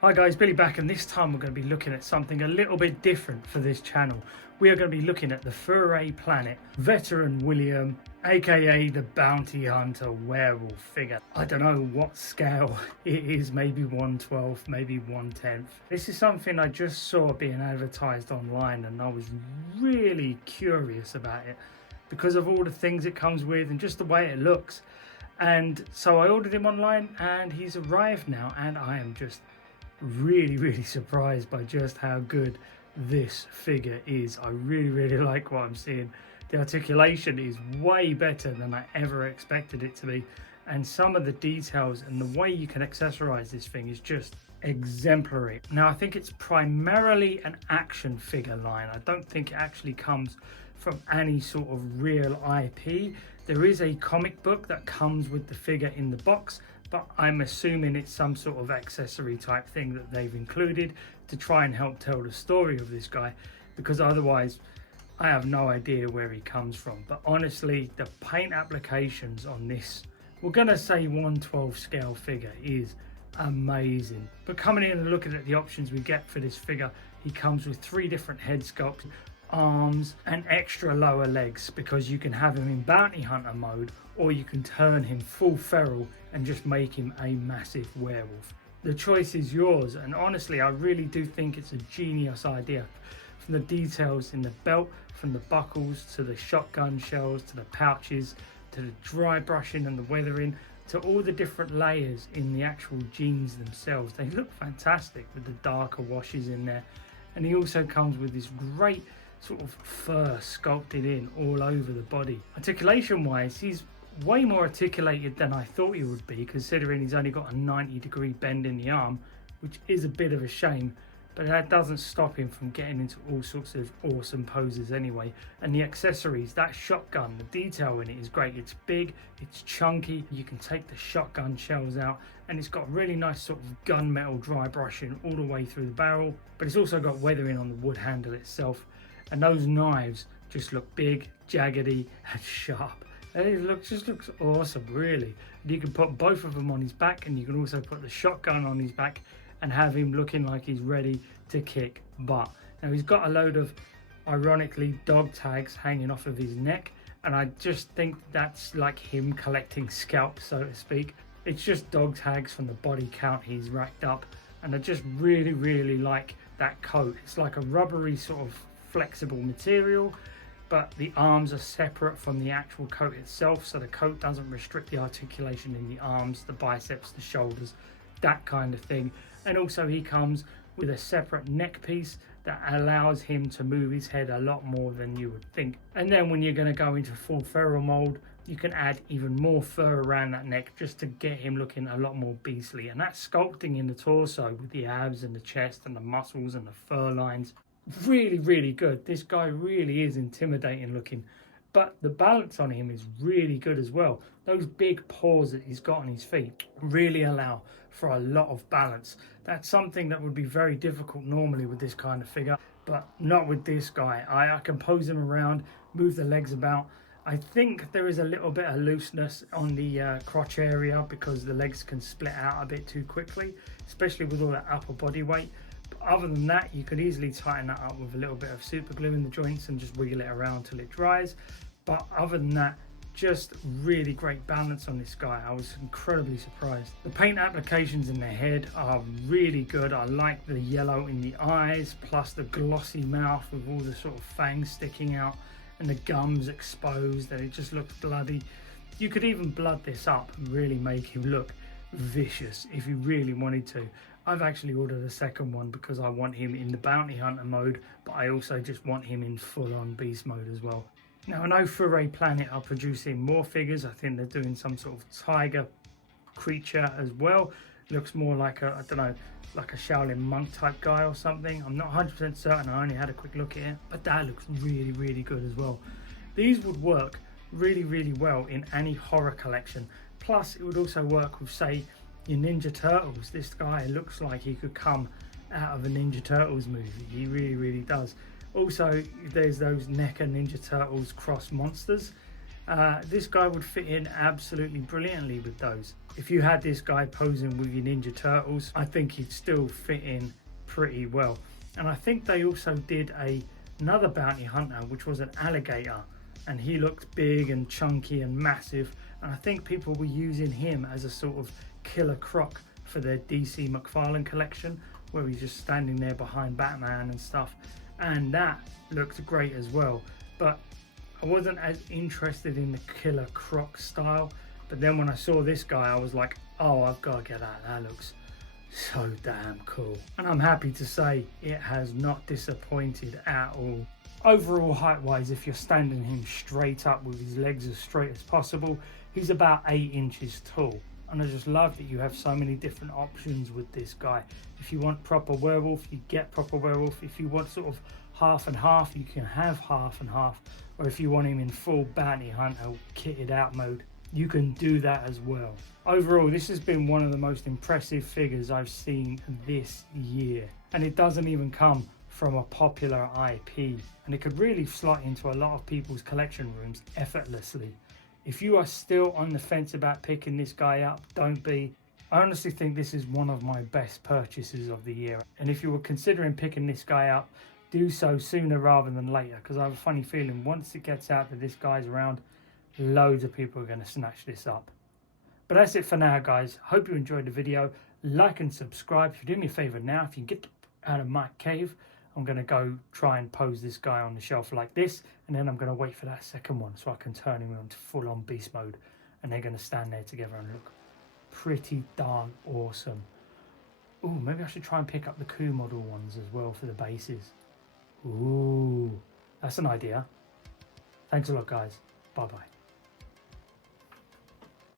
Hi guys, Billy back, and this time we're going to be looking at something a little bit different for this channel. We are going to be looking at the Furay planet veteran William, aka the bounty hunter werewolf figure. I don't know what scale it is, maybe 1/12, maybe 1/10. This is something I just saw being advertised online and I was really curious about it because of all the things it comes with and just the way it looks. And so I ordered him online and he's arrived now, and I am just really surprised by just how good this figure is. I really like what I'm seeing. The articulation is way better than I ever expected it to be, and some of the details and the way you can accessorize this thing is just exemplary. Now I think it's primarily an action figure line. I don't think it actually comes from any sort of real IP. There is a comic book that comes with the figure in the box, but I'm assuming it's some sort of accessory type thing that they've included to try and help tell the story of this guy, because otherwise I have no idea where he comes from. But honestly, the paint applications on this, we're gonna say 1/12 scale figure, is amazing. But coming in and looking at the options we get for this figure, he comes with 3 different head sculpts, arms and extra lower legs, because you can have him in bounty hunter mode or you can turn him full feral and just make him a massive werewolf. The choice is yours, and honestly I really do think it's a genius idea. From the details in the belt, from the buckles to the shotgun shells to the pouches to the dry brushing and the weathering to all the different layers in the actual jeans themselves, they look fantastic with the darker washes in there. And he also comes with this great sort of fur sculpted in all over the body. Articulation wise, he's way more articulated than I thought he would be, considering he's only got a 90-degree bend in the arm, which is a bit of a shame, but that doesn't stop him from getting into all sorts of awesome poses anyway. And the accessories, that shotgun, the detail in it is great. It's big, it's chunky, you can take the shotgun shells out, and it's got really nice sort of gunmetal dry brushing all the way through the barrel, but it's also got weathering on the wood handle itself. And those knives just look big, jaggedy and sharp. And it just looks awesome, really. And you can put both of them on his back, and you can also put the shotgun on his back and have him looking like he's ready to kick butt. Now he's got a load of, ironically, dog tags hanging off of his neck, and I just think that's like him collecting scalps, so to speak. It's just dog tags from the body count he's racked up, and I just really like that coat. It's like a rubbery sort of flexible material, but the arms are separate from the actual coat itself, so the coat doesn't restrict the articulation in the arms, the biceps, the shoulders, that kind of thing. And also he comes with a separate neck piece that allows him to move his head a lot more than you would think. And then when you're going to go into full feral mold, you can add even more fur around that neck just to get him looking a lot more beastly. And that sculpting in the torso with the abs and the chest and the muscles and the fur lines, really good. This guy really is intimidating looking, but the balance on him is really good as well. Those big paws that he's got on his feet really allow for a lot of balance. That's something that would be very difficult normally with this kind of figure, but not with this guy. I can pose him around, move the legs about. I think there is a little bit of looseness on the crotch area because the legs can split out a bit too quickly, especially with all that upper body weight. Other than that, you could easily tighten that up with a little bit of super glue in the joints and just wiggle it around till it dries. But other than that, just really great balance on this guy. I was incredibly surprised. The paint applications in the head are really good. I like the yellow in the eyes, plus the glossy mouth with all the sort of fangs sticking out and the gums exposed, and it just looks bloody. You could even blood this up and really make him look vicious if you really wanted to. I've actually ordered a second one because I want him in the bounty hunter mode, but I also just want him in full-on beast mode as well. Now I know Furay Planet are producing more figures. I think they're doing some sort of tiger creature as well. Looks more like a, I don't know, like a Shaolin monk type guy or something. I'm not 100% certain, I only had a quick look at it, but that looks really good as well. These would work really well in any horror collection. Plus it would also work with, say, your Ninja Turtles. This guy looks like he could come out of a Ninja Turtles movie. He really does. Also, there's those NECA Ninja Turtles cross monsters. This guy would fit in absolutely brilliantly with those. If you had this guy posing with your Ninja Turtles, I think he'd still fit in pretty well. And I think they also did another bounty hunter, which was an alligator, and he looked big and chunky and massive, and I think people were using him as a sort of killer croc for their DC McFarlane collection, where he's just standing there behind Batman and stuff, and that looked great as well. But I wasn't as interested in the killer croc style, but then when I saw this guy, I was like, oh, I've got to get that looks so damn cool. And I'm happy to say it has not disappointed at all. Overall, height wise, if you're standing him straight up with his legs as straight as possible, he's about 8 inches tall. And I just love that you have so many different options with this guy. If you want proper werewolf, you get proper werewolf. If you want sort of half and half, you can have half and half. Or if you want him in full bounty hunter kitted out mode, you can do that as well. Overall, this has been one of the most impressive figures I've seen this year. And it doesn't even come from a popular IP. And it could really slot into a lot of people's collection rooms effortlessly. If you are still on the fence about picking this guy up, don't be. I honestly think this is one of my best purchases of the year. And if you were considering picking this guy up, do so sooner rather than later, because I have a funny feeling once it gets out that this guy's around, loads of people are going to snatch this up. But that's it for now, guys. Hope you enjoyed the video. Like and subscribe. If you do me a favor now, if you can get out of my cave, I'm going to go try and pose this guy on the shelf like this, and then I'm going to wait for that second one so I can turn him into full-on beast mode, and they're going to stand there together and look pretty darn awesome. Ooh, maybe I should try and pick up the coup model ones as well for the bases. Ooh, that's an idea. Thanks a lot, guys. Bye-bye.